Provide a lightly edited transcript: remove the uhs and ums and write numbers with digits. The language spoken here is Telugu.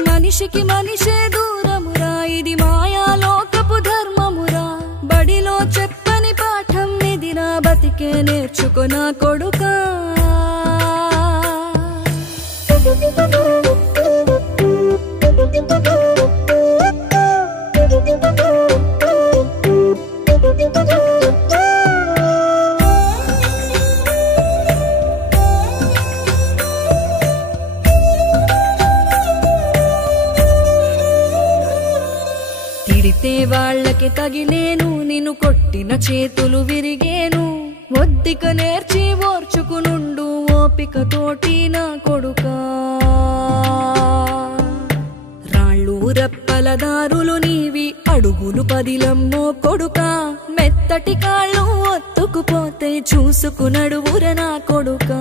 మనిషికి మనిషే దూరమురా ఇది మాయాలోకపు ధర్మమురా బడిలో చెప్పని పాఠం ఇదిరా బతికే నేర్చుకో నా కొడుకా తిడితే వాళ్ళకి తగిలేను నిన్ను కొట్టిన చేతులు విరిగేను ఒద్దిక నేర్చి ఓర్చుకునుండు ఓపిక తోటి నా కొడుకా రాళ్ళు రెప్పల దారులు నీవి అడుగులు పదిలమ్మో కొడుకా మెత్తటి కాళ్ళు ఒత్తుకుపోతే చూసుకునడువుర నా కొడుకా